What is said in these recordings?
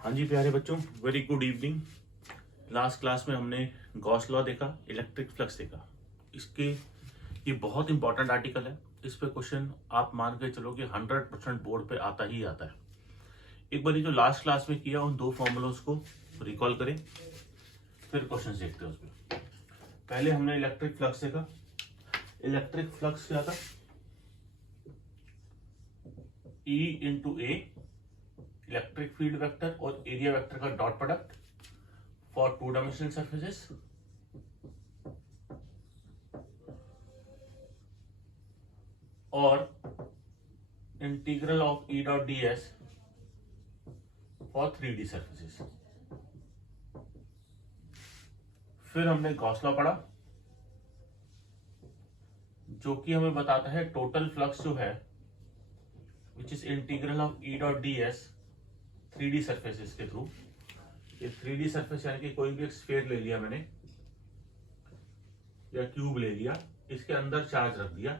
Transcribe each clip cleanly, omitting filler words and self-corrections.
हाँ जी प्यारे बच्चों, very good evening. Last class में हमने गॉस लॉ देखा, इलेक्ट्रिक फ्लक्स देखा। इसके ये बहुत इंपॉर्टेंट आर्टिकल है। इस पे क्वेश्चन आप मान के चलो कि 100% बोर्ड पे आता ही आता है। एक बार जो लास्ट क्लास में किया उन दो फॉर्मूलोज को रिकॉल करें, फिर क्वेश्चन देखते हैं उसमें। पहले हमने इलेक्ट्रिक फ्लक्स देखा। इलेक्ट्रिक फ्लक्स क्या था? E into A, electric field vector और एरिया वेक्टर का dot product for two dimensional surfaces, और integral of E dot D S for 3D surfaces. फिर हमने गॉस लॉ पढ़ा, जो कि हमें बताता है टोटल फ्लक्स जो है which is integral of E dot D S 3D surfaces के थ्रू। ये 3D सरफेस यानी कि कोई भी एक स्फीयर ले लिया मैंने या क्यूब ले लिया, इसके अंदर चार्ज रख दिया,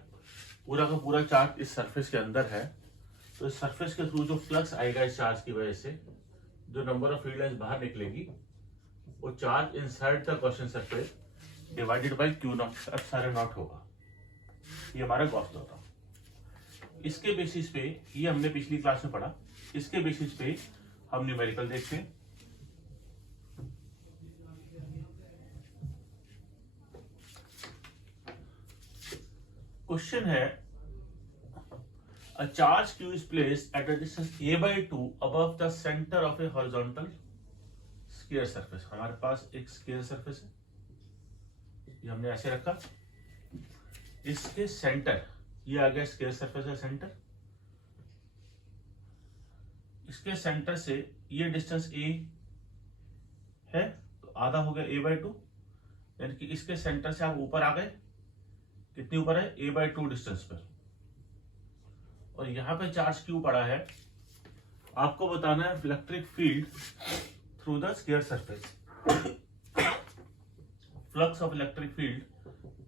पूरा का पूरा चार्ज इस सरफेस के अंदर है, तो इस सरफेस के थ्रू जो फ्लक्स आएगा इस चार्ज की वजह से, जो नंबर ऑफ फील्ड लाइंस बाहर निकलेगी, वो charge inside the Gaussian surface divided by Q not epsilon not होगा। ये हमारा गॉस लॉ था। इसके बेसिस पे, ये हमने पिछली क्लास में पढ़ा, इसके बेसिस पे हम न्यूमेरिकल देखते हैं। क्वेश्चन है, a charge q is placed at a distance a by 2 above the center of a horizontal square surface। हमारे पास एक स्क्वायर सरफेस है, ये हमने ऐसे रखा, इसके सेंटर, ये आ गया स्क्वायर सरफेस का सेंटर, इसके सेंटर से ये डिस्टेंस a है, तो आधा हो गया a by 2, यानी कि इसके सेंटर से आप ऊपर आ गए, कितनी ऊपर है? a by 2 डिस्टेंस पर। और यहां पे चार्ज क्यू पड़ा है, आपको बताना है electric field through the square surface, flux of electric field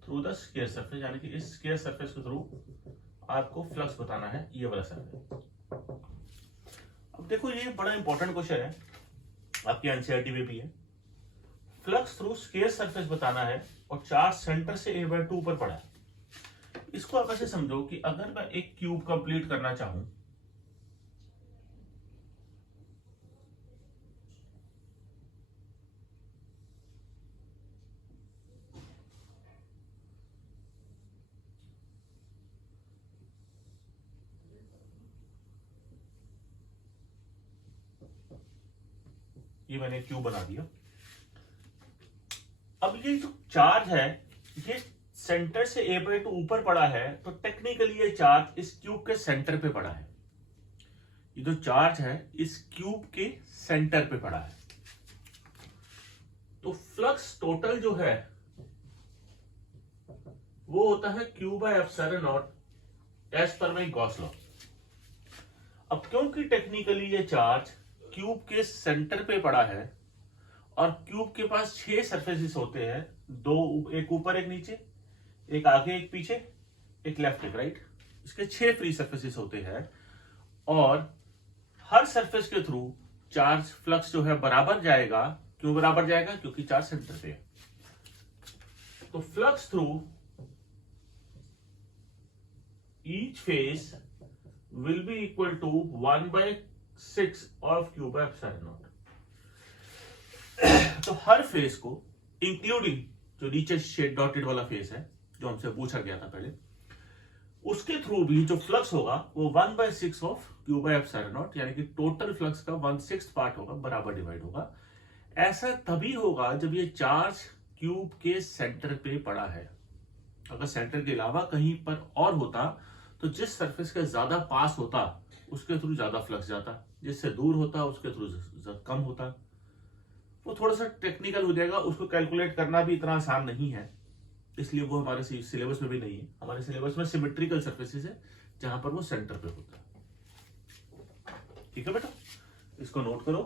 through the square surface, यानी कि इस स्क्वायर सरफेस के थ्रू आपको फ्लक्स बताना है, ये वाला सरफेस। अब देखो, ये बड़ा इंपॉर्टेंट क्वेश्चन है, आपकी एनसीईआरटी में भी है। फ्लक्स थ्रू स्क्वायर सरफेस बताना है और चार्ज सेंटर से a by 2 ऊपर पड़ा है। इसको आप ऐसे समझो कि अगर मैं एक क्यूब कंप्लीट करना चाहूं, ये मैंने क्यूब बना दिया। अब ये जो चार्ज है, ये सेंटर से a by 2 ऊपर पड़ा है, तो टेक्निकली ये चार्ज इस क्यूब के सेंटर पे पड़ा है। ये जो चार्ज है इस क्यूब के सेंटर पे पड़ा है, तो फ्लक्स टोटल जो है वो होता है Q by epsilon naught as per my Gauss law. अब क्योंकि टेक्निकली ये चार्ज क्यूब के सेंटर पे पड़ा है और क्यूब के पास 6 सरफेसेस होते हैं, दो, एक ऊपर एक नीचे, एक आगे एक पीछे, एक लेफ्ट एक राइट, इसके 6 फ्री सरफेसेस होते हैं, और हर सरफेस के थ्रू चार्ज फ्लक्स जो है बराबर जाएगा। क्यों बराबर जाएगा? क्योंकि चार्ज सेंटर पे है। तो flux through each face will be equal to 1/6 of Q by epsilon naught. तो हर फेस को, इंक्लूडिंग जो नीचे शेड डॉटेड वाला फेस है जो हमसे पूछा गया था पहले, उसके थ्रू भी जो फ्लक्स होगा वो 1/6 of Q by epsilon not, यानी कि टोटल फ्लक्स का 1/6 पार्ट होगा, बराबर डिवाइड होगा। ऐसा तभी होगा जब ये चार्ज क्यूब के सेंटर पे पड़ा है। अगर सेंटर के अलावा कहीं पर और होता तो जिस सरफेस के ज्यादा पास होता उसके थ्रू ज्यादा फ्लक्स जाता, जिससे दूर होता उसके थ्रू कम होता। वो थोड़ा सा टेक्निकल हो जाएगा, उसको कैलकुलेट करना भी इतना आसान नहीं है, इसलिए वो हमारे सिलेबस में भी नहीं है। हमारे सिलेबस में सिमेट्रिकल सरफेसेस है जहां पर वो सेंटर पे होता है। ठीक है बेटा, इसको नोट करो।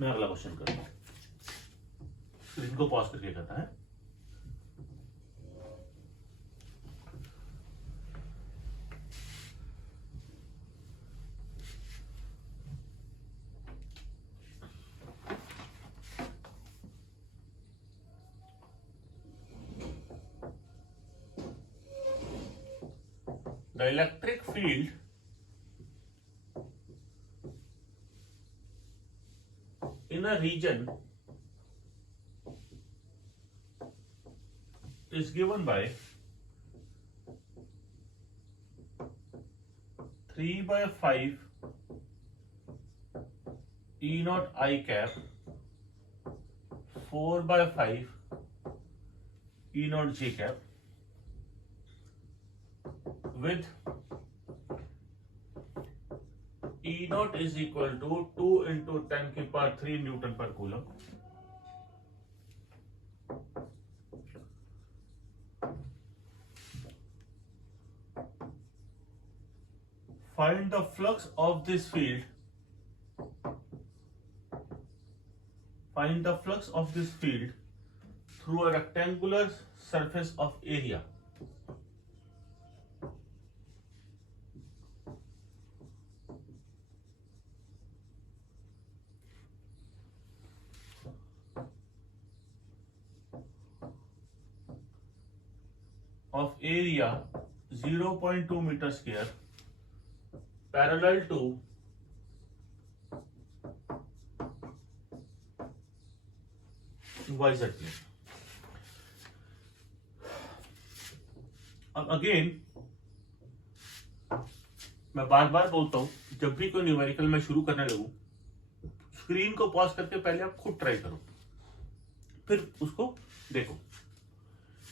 मैं अगला क्वेश्चन करूंगा, स्क्रीन को पॉज करके कहता है, the electric field in a region is given by 3/5 E naught I cap 4/5 E naught J cap with E naught is equal to 2 into 10 की power 3 Newton per coulomb. Find the flux of this field. Find the flux of this field through a rectangular surface of area. Of area 0.2 meter square parallel to YZ plane. अब again मैं बार बार बोलता हूं, जब भी कोई numerical मैं शुरू करने लगूं, स्क्रीन को पॉज करके पहले आप खुद ट्राई करो, फिर उसको देखो.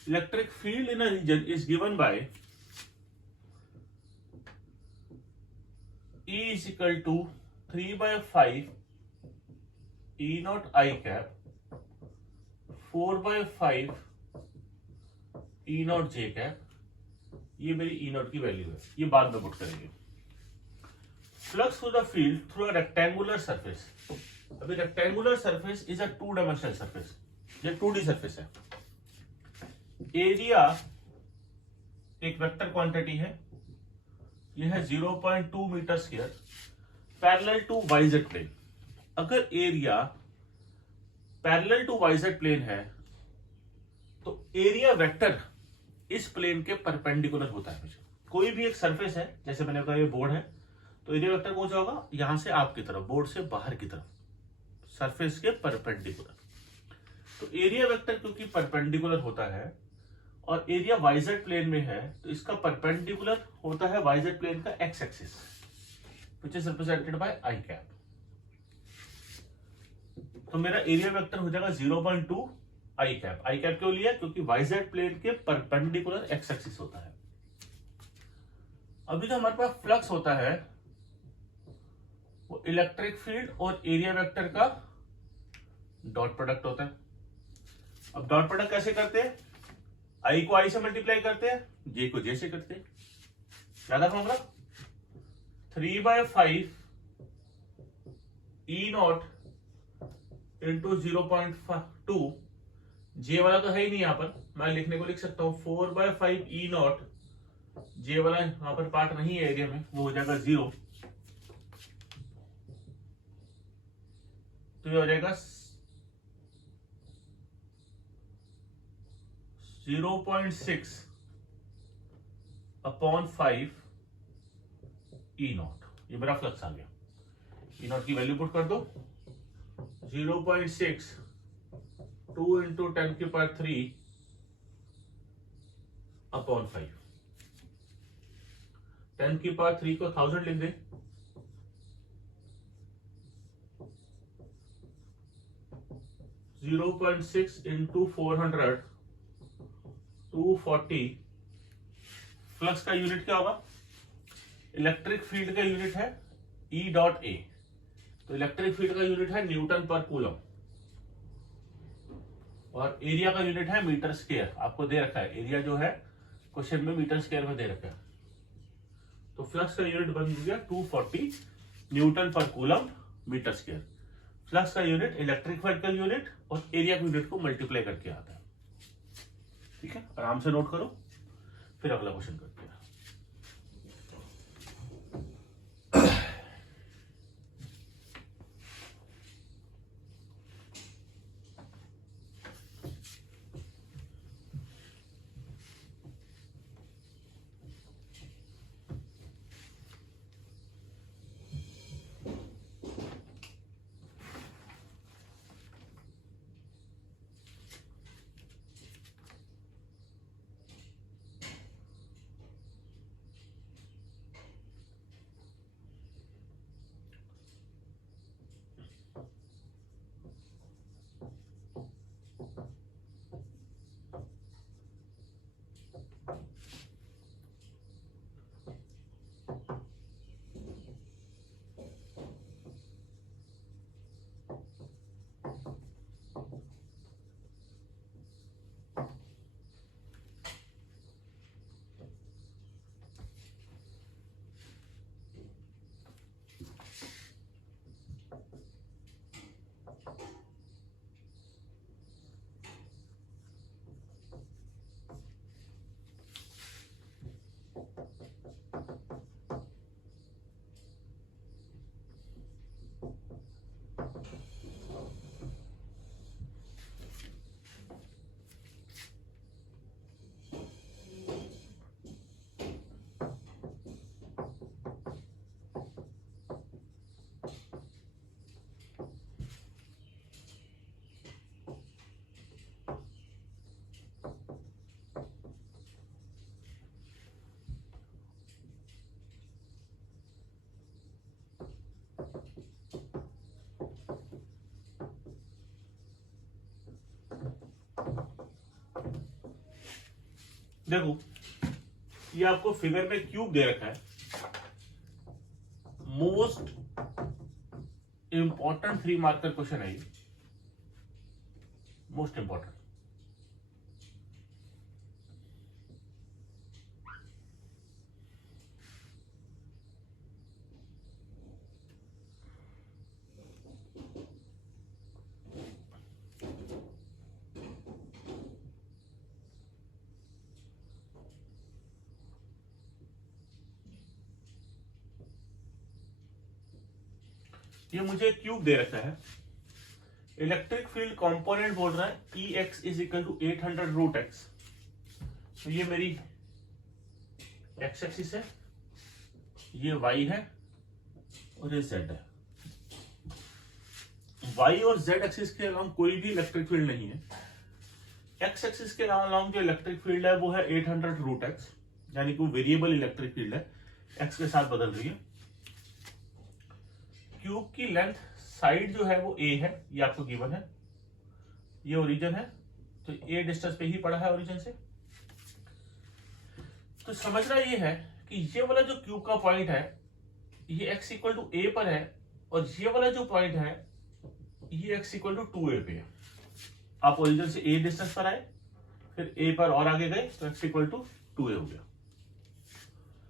Electric field in a region is given by E is equal to 3/5 E naught I cap 4/5 E naught J cap. ये मेरी E naught की वैल्यू है, ये बाद में पुट करेंगे. Flux through the field through a rectangular surface. अभी rectangular surface is a 2 dimensional surface, ये 2D सरफेस है. एरिया एक वेक्टर क्वांटिटी है, यह है 0.2 metre square parallel to YZ plane. अगर area parallel to YZ plane है तो एरिया वेक्टर इस प्लेन के परपेंडिकुलर होता है. कोई भी एक सरफेस है, जैसे मैंने कहा ये बोर्ड है, तो एरिया वेक्टर कौन सा होगा, यहां से आपकी तरफ, बोर्ड से बाहर की तरफ, सरफेस के परपेंडिकुलर. तो एरिया वेक्टर क्योंकि परपेंडिकुलर होता है और एरिया वाईजेड प्लेन में है, तो इसका परपेंडिकुलर होता है वाईजेड प्लेन का x axis, which is represented by I cap. तो मेरा एरिया वेक्टर हो जाएगा 0.2 आई कैप. आई कैप क्यों लिया, क्योंकि वाईजेड प्लेन के परपेंडिकुलर एक्स एक्सिस होता है. अभी जो हमारे पास फ्लक्स होता है वो इलेक्ट्रिक फील्ड और एरिया वेक्टर का डॉट प्रोडक्ट होता है. अब डॉट प्रोडक्ट कैसे करते हैं, आई को आई से मल्टीप्लाई करते हैं, जे को जे से करते हैं. याद है फॉर्मूला, 3/5 E नॉट इंटू 0.2. जे वाला तो है ही नहीं यहां पर, मैं लिखने को लिख सकता हूं 4/5 E नॉट. जे वाला यहां पर पार्ट नहीं है एरिया में, वो हो जाएगा 0. तो ये हो जाएगा 0.6 अपॉन 5 E नॉट. ये मेरा फ्लक्स आ गया. E नॉट की वैल्यू पुट कर दो, 0.6 2 इंटू 10 की पावर 3 अपॉन 5. 10 की पावर 3 को 1000 लिख दे, 0.6 इंटू 400 240. फ्लक्स का यूनिट क्या होगा, इलेक्ट्रिक फील्ड का यूनिट है E डॉट ए, तो इलेक्ट्रिक फील्ड का यूनिट है न्यूटन पर कूलम, और एरिया का यूनिट है मीटर स्क्वायर. आपको दे रखा है एरिया जो है क्वेश्चन में मीटर स्क्वायर में दे रखा है. तो फ्लक्स का यूनिट बन गया 240 Newton per coulomb metre square. Flux का यूनिट इलेक्ट्रिक फील्ड का यूनिट और एरिया के यूनिट को मल्टीप्लाई करके आता है. ठीक है, आराम से नोट करो, फिर अगला क्वेश्चन करते हैं. देखो ये आपको फिगर में क्यूब दे रखा है, मोस्ट इंपॉर्टेंट 3 मार्कर क्वेश्चन है ये, मोस्ट इंपॉर्टेंट। ये मुझे क्यूब दे रखा है, इलेक्ट्रिक फील्ड कंपोनेंट बोल रहा है E X is equal to 800√x। तो ये मेरी एक्स एक्सिस है, ये वाई है और ये जेड है। वाई और जेड एक्सिस के अलावा कोई भी इलेक्ट्रिक फील्ड नहीं है। एक्स एक्सिस के अलावा जो इलेक्ट्रिक फील्ड है वो है 800√x, यानी कि वो वेरिएबल इलेक्ट्रिक फील्ड है, एक्स के साथ बदल रही है। क्यूब की लेंथ साइड जो है वो ए है, ये आपको गिवन है, ये ओरिजिन है, तो ए डिस्टेंस पे ही पड़ा है ओरिजिन से। तो समझना ये है कि ये वाला जो क्यूब का पॉइंट है ये x इक्वल टू ए पर है, और ये वाला जो पॉइंट है ये x इक्वल टू 2a पे है। आप ओरिजिन से a डिस्टेंस पर आए, फिर a पर और आगे गए तो x इक्वल टू 2a हो गया।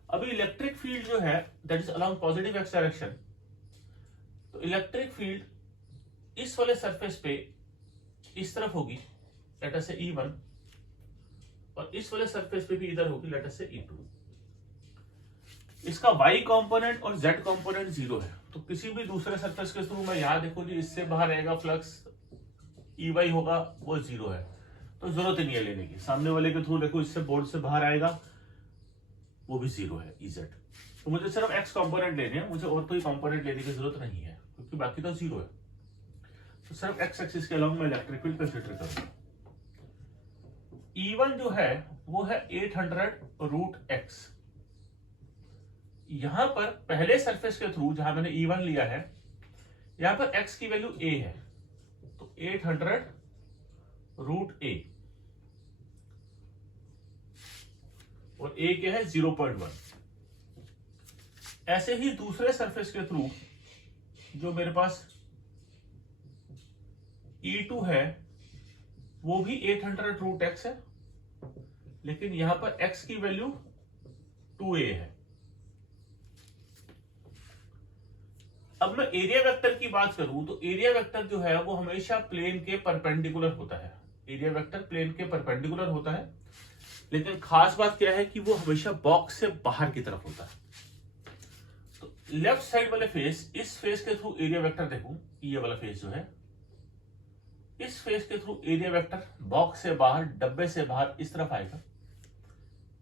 अभी इलेक्ट्रिक फील्ड जो है that is along positive X direction, तो इलेक्ट्रिक फील्ड इस वाले सरफेस पे इस तरफ होगी, लेट अस से E1, और इस वाले सरफेस पे भी इधर होगी, लेट अस से E2। इसका y कंपोनेंट और z कंपोनेंट 0 है, तो किसी भी दूसरे सरफेस के थ्रू मैं यहां देखो जी इससे बाहर रहेगा फ्लक्स EY होगा, वो 0 है, तो जरूरत ही नहीं है लेने की। सामने वाले के थ्रू देखो इससे बोर्ड से बाहर आएगा, वो भी 0 है EZ। तो मुझे सिर्फ x कंपोनेंट लेने हैं, मुझे और कोई कंपोनेंट लेने की जरूरत नहीं है क्योंकि बाकी तो 0 है। तो सिर्फ x एक्सिस के अलावा मैं इलेक्ट्रिक फील्ड कंसीडर करूंगा। E1 जो है वो है 800√x। यहां पर पहले सरफेस के थ्रू जहां मैंने E1 लिया है, यहां पर x की वैल्यू a है, तो 800√a, और a क्या है 0.1। ऐसे ही दूसरे सरफेस के थ्रू जो मेरे पास E2 है वो भी 800√x है, लेकिन यहां पर x की वैल्यू 2a है। अब मैं एरिया वेक्टर की बात करूं तो एरिया वेक्टर जो है वो हमेशा प्लेन के परपेंडिकुलर होता है। एरिया वेक्टर प्लेन के परपेंडिकुलर होता है, लेकिन खास बात क्या है कि वो हमेशा बॉक्स से बाहर की तरफ होता है। तो लेफ्ट साइड वाले फेस, इस फेस के थ्रू एरिया वेक्टर देखूं, ये वाला फेस जो है, इस फेस के थ्रू एरिया वेक्टर बॉक्स से बाहर, डब्बे से बाहर इस तरफ आएगा।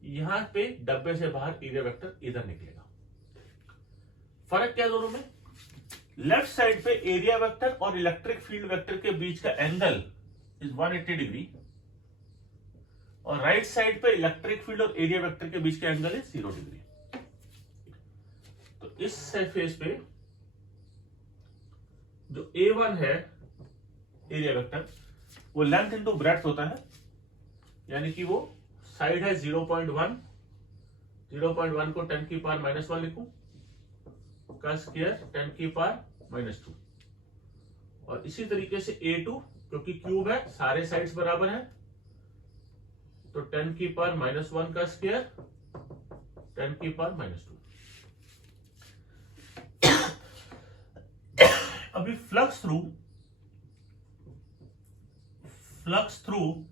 यहां पे डब्बे से बाहर एरिया वेक्टर इधर निकलेगा। फर्क क्या दोनों में? लेफ्ट साइड पे एरिया वेक्टर और इलेक्ट्रिक फील्ड वेक्टर के बीच का एंगल इज 180 डिग्री, और राइट साइड पे इलेक्ट्रिक फील्ड और एरिया वेक्टर के बीच का एंगल है 0 डिग्री। तो इस सरफेस पे जो A1 है एरिया वेक्टर, वो लेंथ इंटू ब्रेड्थ होता है, यानी कि वो साइड है 0.1, 0.1 को 10 की पावर -1 लिखूं का स्क्वायर 10 की पावर -2। और इसी तरीके से A2, क्योंकि क्यूब है सारे साइड्स बराबर हैं, तो 10 की पावर -1 का स्क्वायर 10 की पावर -2। अभी फ्लक्स थ्रू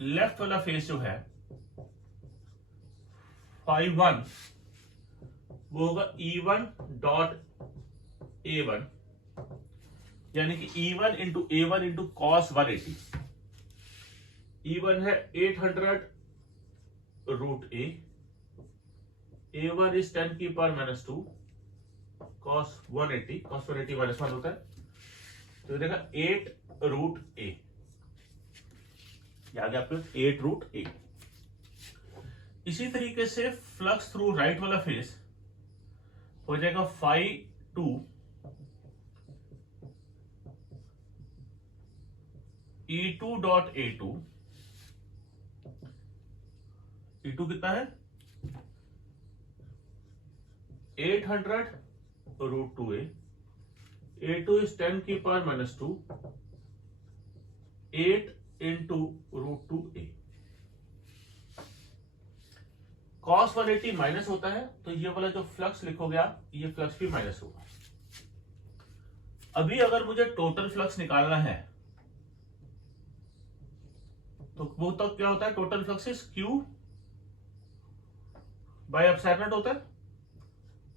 लेफ्ट वाला फेस जो है φ1 वो होगा E1.A1, यानी कि E1 into A1 into cos 180। E1 है 800√A, A1 इज 10 की पावर -2 cos 180, cos 180 -1 होता है, तो देखा 8√A, याद है आपको 8√A। इसी तरीके से फ्लक्स थ्रू राइट वाला फेस हो जाएगा φ2 E2 डॉट A2, E2 कितना है 800 रूट 2A, A2 इज 10 की power minus 2, 8 into root 2A। Cos 180 minus होता है, तो ये वाला जो फ्लक्स लिखोगे आप, ये फ्लक्स भी माइनस होगा। अभी अगर मुझे टोटल फ्लक्स निकालना है तो वो तब क्या होता है, total flux is Q by epsilon not होता है,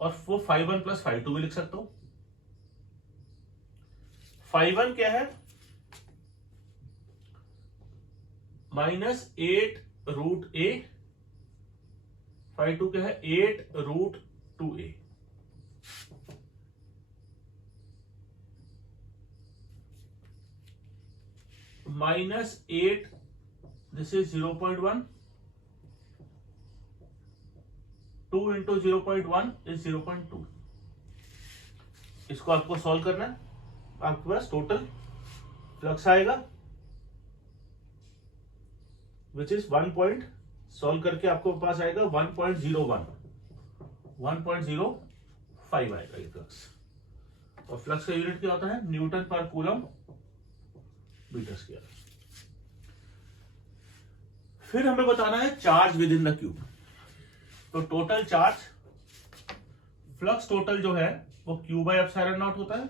और वो φ1 प्लस φ2 भी लिख सकता हूं। φ1 क्या है -8 रूट A, φ2 क्या है 8 root 2A। -8, this is 0.1, 2 into 0.1 is 0.2। इसको आपको सॉल्व करना है, आपके पास टोटल फ्लक्स आएगा विच इज 1 सॉल्व करके आपको पास आएगा 1.01, 1.05 आएगा ये फ्लक्स। और फ्लक्स का यूनिट क्या होता है, Newton per coulomb metre square. फिर हमें बताना है charge with in the cube. तो टोटल चार्ज, फ्लक्स टोटल जो है वो Q बाय एप्सिलॉन नॉट होता है,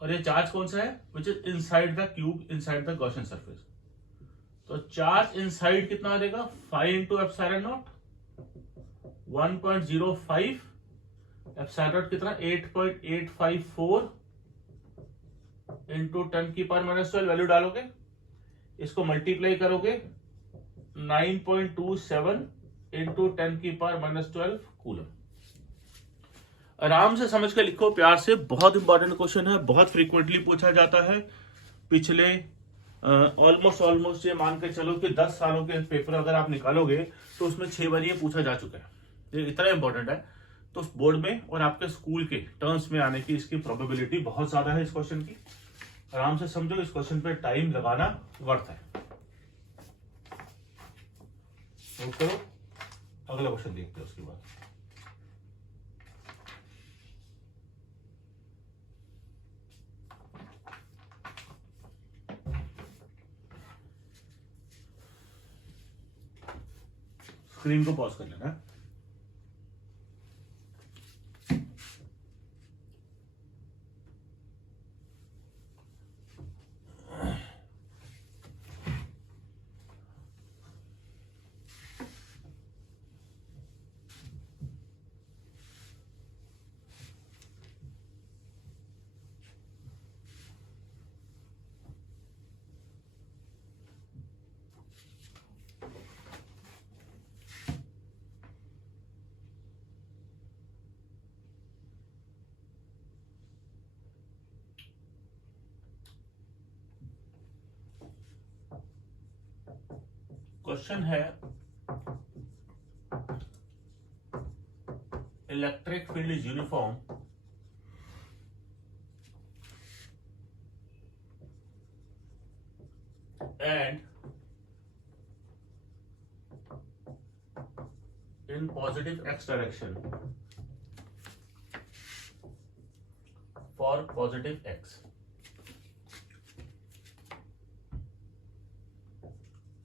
और ये चार्ज कौन सा है, which is inside the cube, inside the Gaussian surface. तो चार्ज इनसाइड कितना आ जाएगा 5 into epsilon not, 1.05, epsilon not कितना 8.854 इंटू 10 की पावर माइनस 12, वैल्यू डालोगे, इसको मल्टीप्लाई करोगे 9.27 इंटू 10 की पावर माइनस 12 कूलम। आराम से समझ के लिखो, प्यार से, बहुत इंपॉर्टेंट क्वेश्चन है, बहुत फ्रीक्वेंटली पूछा जाता है। पिछले ऑलमोस्ट ये मान के चलो कि 10 सालों के पेपर अगर आप निकालोगे तो उसमें 6 बार ये पूछा जा चुका है। ये इतना इंपॉर्टेंट है, तो बोर्ड में और आपके स्कूल के टर्म्स में आने की इसकी प्रोबेबिलिटी बहुत ज्यादा है इस क्वेश्चन की। आराम से समझो, इस क्वेश्चन पे टाइम लगाना वर्थ है। नोट करो, अगला क्वेश्चन देखते हैं उसके बाद। स्क्रीन को पॉज कर लेना। क्वेश्चन है, electric field is uniform and in positive X direction for positive x,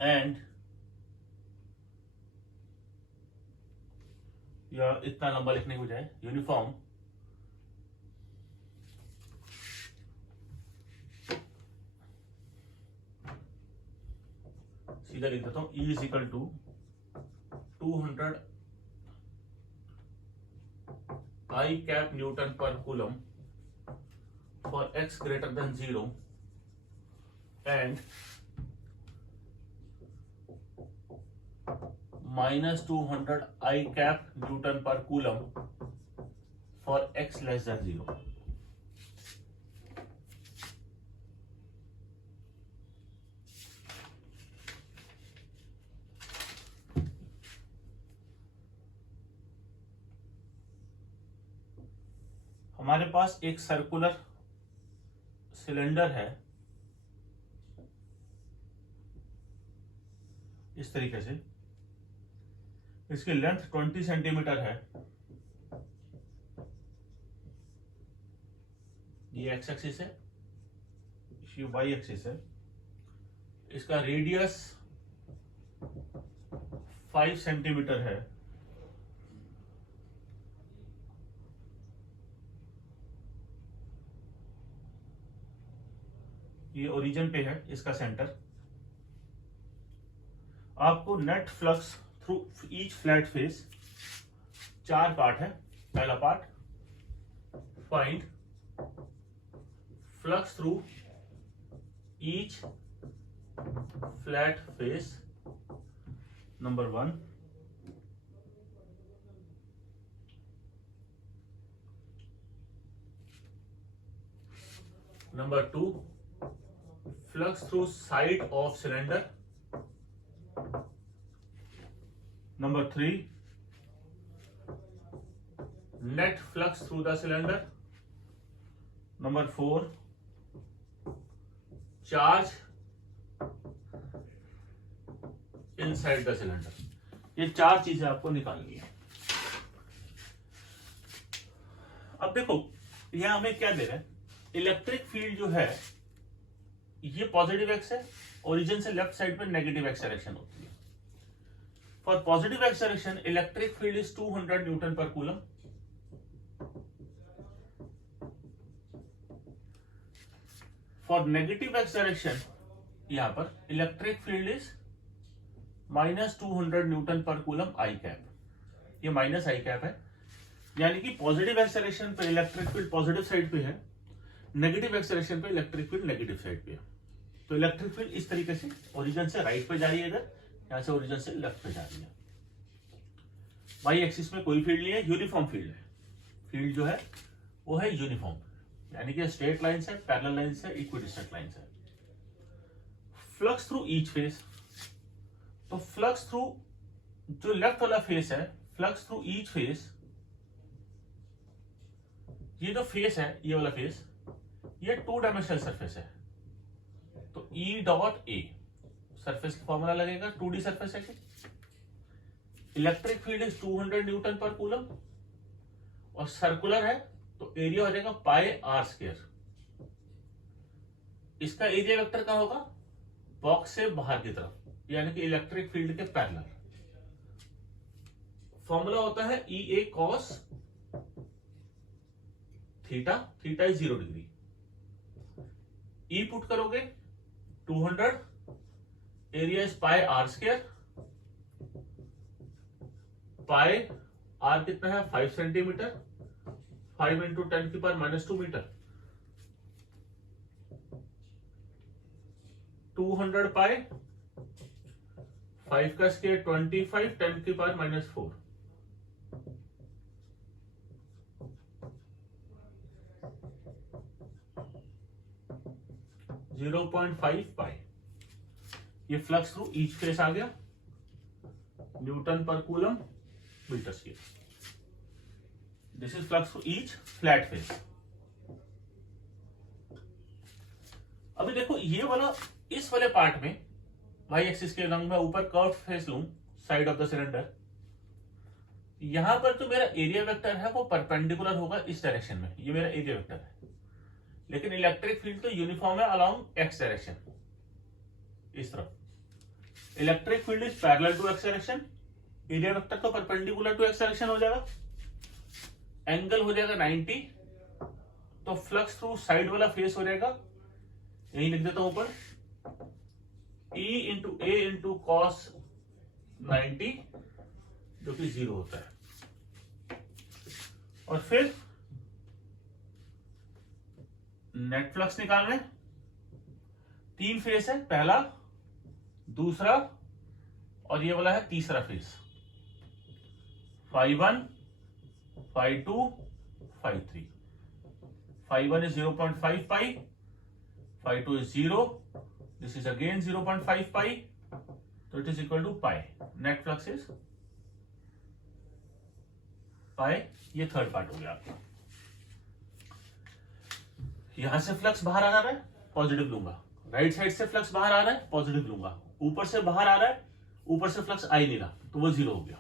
and या इतना लंबा लिखने की बजाय यूनिफॉर्म सीधा लिख देता हूं, E is equal to 200 I cap newton per coulomb for x greater than 0 and -200 I cap newton per coulomb for x less than 0। हमारे पास एक सर्कुलर सिलेंडर है इस तरीके से, इसकी लेंथ 20 सेंटीमीटर है, ये एक्स एक्सिस है, ये वाई एक्सिस है, इसका रेडियस 5 सेंटीमीटर है, ये ओरिजिन पे है इसका सेंटर। आपको net flux through each flat face, 4 part है। पहला part, find flux through each flat face, number 1। Number 2, flux through side of cylinder. Number 3, net flux through the cylinder. Number 4, charge inside the cylinder. ये 4 चीजें आपको निकालनी है। अब देखो यहां हमें क्या दे रहा है, इलेक्ट्रिक फील्ड जो है ये पॉजिटिव एक्स है, ओरिजिन से लेफ्ट साइड पे नेगेटिव एक्स डायरेक्शन होती है। For positive X direction electric field is 200 newton per coulomb. For negative X direction यहां पर electric field is -200 newton per coulomb I cap. ये माइनस आई कैप है, यानी कि पॉजिटिव एक्स डायरेक्शन पे electric field positive side पे है, negative X direction पे इलेक्ट्रिक फील्ड नेगेटिव साइड पे है। तो इलेक्ट्रिक फील्ड इस तरीके से ओरिजिन से राइट पे जा रही है, इधर यहां से ओरिजिन से लेफ्ट पे जा रही है। वाई एक्सिस में कोई फील्ड नहीं है, यूनिफॉर्म फील्ड है। फील्ड जो है वो है यूनिफॉर्म, यानी कि स्ट्रेट लाइंस है, पैरेलल लाइंस है, इक्विडिस्टेंट लाइंस है। फ्लक्स थ्रू ईच फेस, तो फ्लक्स थ्रू जो लेफ्ट वाला फेस है, फ्लक्स थ्रू ईच फेस, ये जो फेस है ये वाला फेस, ये 2 डायमेंशनल सरफेस है। तो E डॉट ए सरफेस का फॉर्मूला लगेगा, 2D सरफेस है। Electric field is 200 newton per coulomb और सर्कुलर है तो एरिया हो जाएगा पाई आर स्क्वायर। इसका एरिया वेक्टर कहां होगा, बॉक्स से बाहर की तरफ, यानी कि इलेक्ट्रिक फील्ड के पैरेलल। फॉर्मूला होता है E A cos theta, theta is 0 degree. E put करोगे 200, area is pi R square, pi R कितना है 5 सेंटीमीटर, 5 इंटू 10 की पावर -2 मीटर, 200 पाई 5 का स्क्वायर 25, 10 की पावर -4, 0.5 पाई। ये फ्लक्स थ्रू ईच फेस आ गया, newton per coulomb metre square. This is flux through each flat face. अभी देखो ये वाला, इस वाले पार्ट में वाई एक्सिस के रंग में ऊपर कर्व फेस लूं, साइड ऑफ द सिलेंडर, यहां पर जो मेरा एरिया वेक्टर है वो परपेंडिकुलर होगा इस डायरेक्शन में, ये मेरा एरिया वेक्टर है। लेकिन इलेक्ट्रिक फील्ड तो यूनिफॉर्म है अलोंग एक्स डायरेक्शन, इस तरफ। Electric field is parallel to x direction, area vector तो परपेंडिकुलर टू एक्स डायरेक्शन हो जाएगा, एंगल हो जाएगा 90, तो फ्लक्स थ्रू साइड वाला फेस हो जाएगा, यही लिख देता हूं ऊपर, E into a into cos 90, जो कि 0 होता है। और फिर नेट फ्लक्स निकालना है, 3 फेस है, पहला, दूसरा और ये वाला है तीसरा face, φ1, φ2, φ3। φ1 is 0.5 pi, φ2 is 0, this is again 0.5 pi, so it is equal to pi. Net flux is pi। ये थर्ड पार्ट हो गया आपका। यहां से फ्लक्स बाहर आ रहा है, पॉजिटिव लूंगा, राइट साइड से फ्लक्स बाहर आ रहा है, पॉजिटिव लूंगा, ऊपर से बाहर आ रहा है, ऊपर से फ्लक्स आ ही नहीं रहा, तो वो 0 हो गया।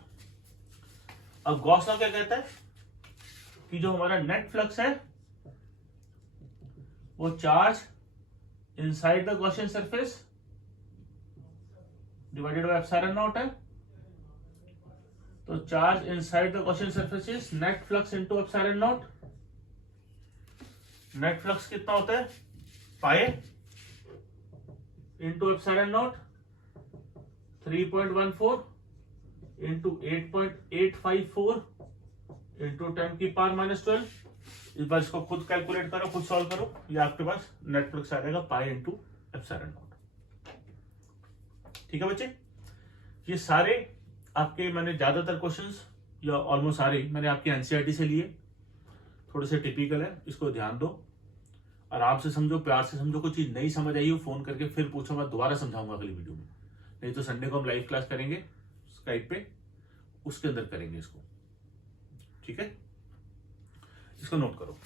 अब गॉस लॉ क्या कहता है कि जो हमारा नेट फ्लक्स है वो charge inside the Gaussian surface divided by epsilon not है। तो charge inside the Gaussian surface is net flux into epsilon not. Net flux कितना होता है, pi into epsilon not 3.14 into 8.854 into 10 की पावर -12। इस बार इसको खुद कैलकुलेट करो, खुद सॉल्व करो, ये आपके पास नेट फ्लक्स आ जाएगा पाई इंटू एप्सिलॉन नॉट। ठीक है बच्चे, ये सारे आपके मैंने ज्यादातर क्वेश्चंस या ऑलमोस्ट सारे मैंने आपके एनसीईआरटी से लिए, थोड़े से टिपिकल है, इसको ध्यान दो, आराम से समझो, प्यार से समझो। कोई चीज नहीं समझ आई हो फोन करके फिर पूछो, मैं दोबारा समझाऊंगा अगली वीडियो में। नहीं तो संडे को हम लाइव क्लास करेंगे स्काइप पे, उसके अंदर करेंगे इसको। ठीक है, इसको नोट करो।